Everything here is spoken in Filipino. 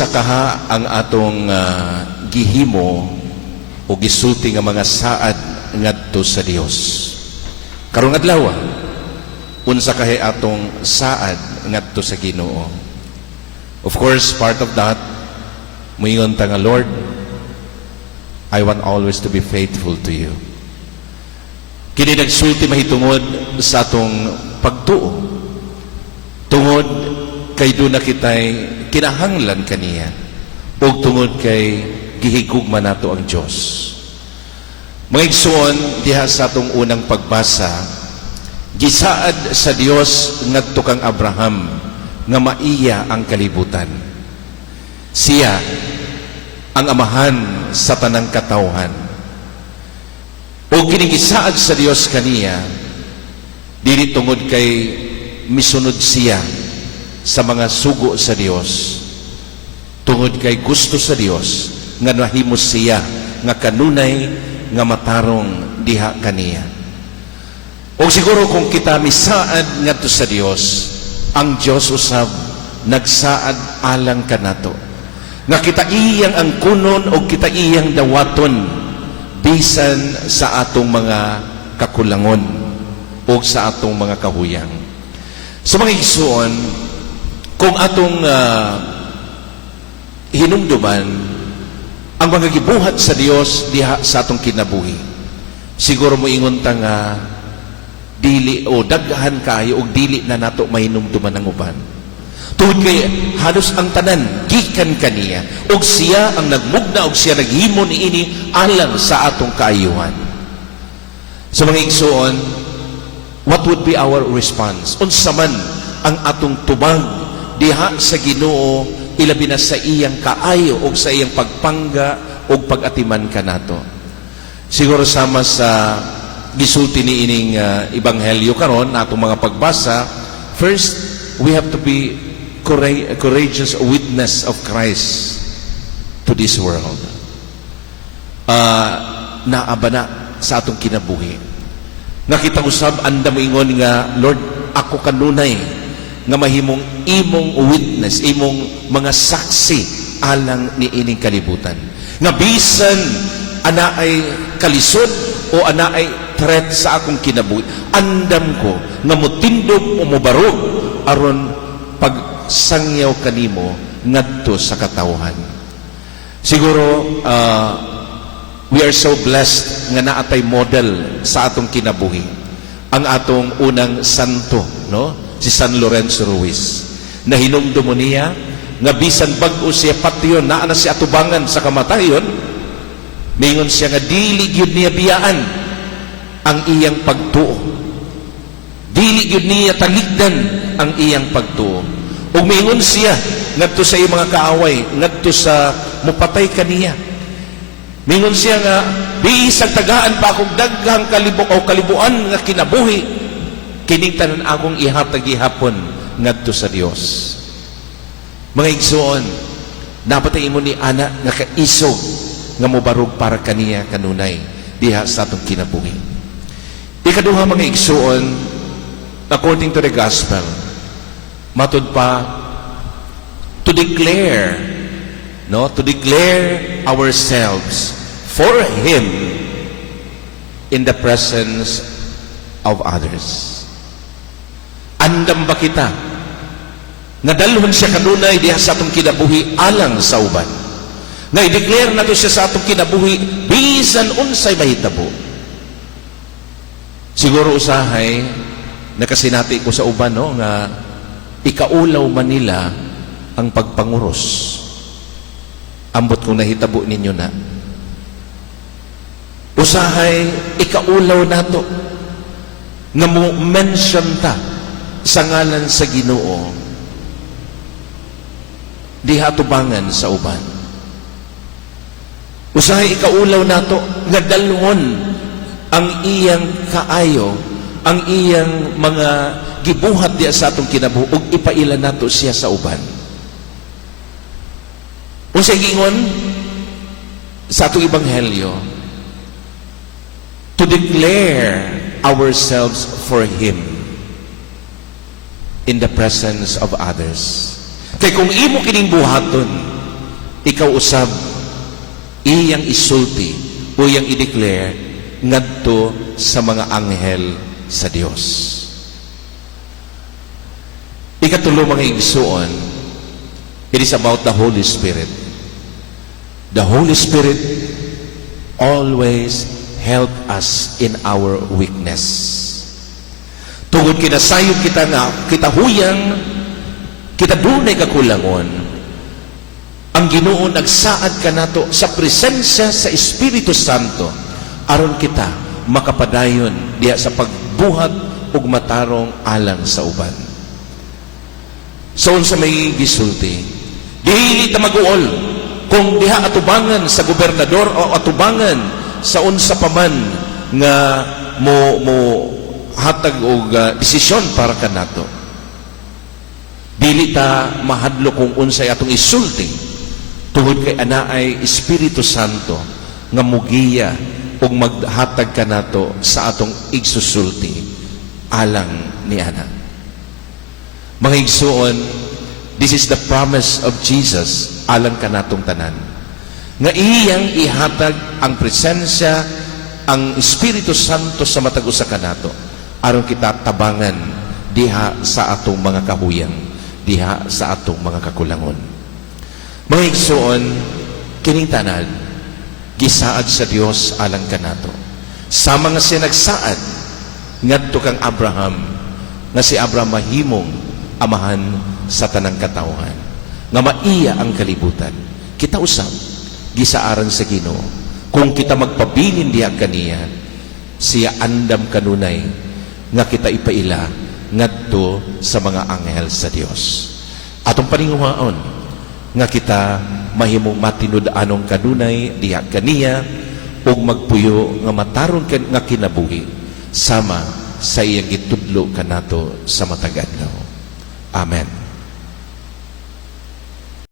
usa kaha ang atong gihimo o gisulti nga mga saad ngadto sa Dios. Karong adlaw, unsa kahay atong saad ngadto sa Ginoo. Of course, part of that, moingon ta nga, Lord, I want always to be faithful to you. Kini nagsulti mahitungod sa atong pagtuo. Tungod kay doon na kita'y kinahanglan kaniya o tungod kay gihigugma nato ang Diyos. Mga igsoon, diha sa atong unang pagbasa, gisaad sa Dios ngadto kang Abraham nga maiya ang kalibutan. Siya ang amahan sa tanang katawhan. O ginigisaad sa Dios kaniya, dili tungod kay misunod siya sa mga sugo sa Dios, tungod kay gusto sa Dios nga nahimos siya nga kanunay nga matarong diha kaniya. O siguro kung kita misaad ngadto sa Dios, ang Dios usab nagsaad alang kanato nga kita iyang angkunon o kita iyang dawaton bisan sa atong mga kakulangon o sa atong mga kahuyang. Sa mga igsoon, kung atong hinumduman ang mga gibuhat sa Dios diha sa atong kinabuhi, siguro mo ingon ta nga dili o daghan kayo o dili na nato mahinumduman ang uban. Tungod kay halos ang tanan gikan kaniya og siya ang nagmugna og siya naghimo niini alang sa atong kaayuhan. Sa mga igsoon, what would be our response? Unsa man ang atong tubag diha sa Ginoo, ilabi na sa iyang kaayo o sa iyang pagpangga o pag-atiman kanato. Siguro sama sa gisulti ni ining ebanghelyo karon na atong mga pagbasa, first, we have to be courageous witness of Christ to this world. Naabana sa atong kinabuhi. Nakita usab anda moingon nga, Lord, ako kanunay nga mahimong imong witness, imong mga saksi alang ni ining kalibutan. Nga bisan ana ay kalisod o ana ay threat sa akong kinabuhi, andam ko nga mutindog o mubarog aron pagsangyaw kanimo ngadto sa katawhan. Siguro we are so blessed nga naatay model sa atong kinabuhi. Ang atong unang santo, no? Si San Lorenzo Ruiz. Na hinumdum niya nga bisan bag-o siya patyon naa na siya atubangan sa kamatayon, mingon siya nga dili gyud niya biyaan ang iyang pagtuo. Dili gyud niya taligdan ang iyang pagtuo. Ug mingon siya ngadto sa iyang mga kaaway, ngadto sa mupatay kaniya. Mingon siya nga bisan tagaan pa akong daghang kalibuan nga kinabuhi, kining tanan akong ihatag gihapon ngadto sa Dios. Mga igsoon, napatay mo ni ana nga kaisog nga mobarog para kaniya kanunay diha sa atong kinabuhi. Ikaduha, mga igsoon, according to the gospel, matud pa to declare ourselves for Him in the presence of others. Andam ba kita nga dalhon siya kanunay diha sa atong kinabuhi alang sa uban, nga i-declare nato siya sa atong kinabuhi bisan unsay mahitabo. Siguro usahay nakasinati ko sa uban, no, nga ikaulaw man nila ang pagpanguros. Ambot kung nahitabo ninyo na, usahay ikaulaw nato nga mo mention ta sa ngalan sa Ginoo diha tubangan sa uban. Usahay ikaulaw nato nga dalhon ang iyang kaayo, ang iyang mga gibuhat diha sa atong kinabuhi ug ipaila nato siya sa uban. Unsay gingon sa atong ebanghelyo, to declare ourselves for Him in the presence of others. Kaya kung imo kining buhaton ikaw usab iyang isulti o iyang i-declare ngadto sa mga anghel sa Dios. Ikatulo, mga igsuon, it is about the Holy Spirit. The Holy Spirit always help us in our weakness. Tungod kinasayod kita nga, kita huyang, kita dunay kakulangon, ang Ginoo nagsaad ka nato sa presensya sa Espiritu Santo aron kita makapadayon diya sa pagbuhat ug matarong alang sa uban. So unsa may gisulti, dili ta mag-uol kung diha atubangan sa gobernador o atubangan sa unsa pa man nga mo hatag og desisyon para kanato. Dili ta mahadlo kung unsay atong isulti tungod kay anaay Espiritu Santo nga mugiya ug maghatag kanato sa atong igsusulti alang ni ana. Mga igsuon, this is the promise of Jesus alang kanatong tanan, nga iyang ihatag ang presensya, ang Espiritu Santo sa matag usa kanato aron kita tabangan diha sa atong mga kahuyang, diha sa atong mga kakulangon. Mga igsuon, kining tanan gisaad sa Dios alang kanato. Sama nga siya nagsaad ngadto kang Abraham, nga si Abraham mahimong amahan sa tanang katawhan, nga maiya ang kalibutan. Kita usab gisaaran sa Ginoo kung kita magpabilin diha kaniya, siya andam kanunay nga kita ipaila ngadto sa mga anghel sa Dios. Atong paninguhaon nga kita mahimong matinud-anong kanunay diha kaniya ug magpuyo nga matarong nga kinabuhi sama sa iyang itudlo kanato sa matag adlaw. Amen.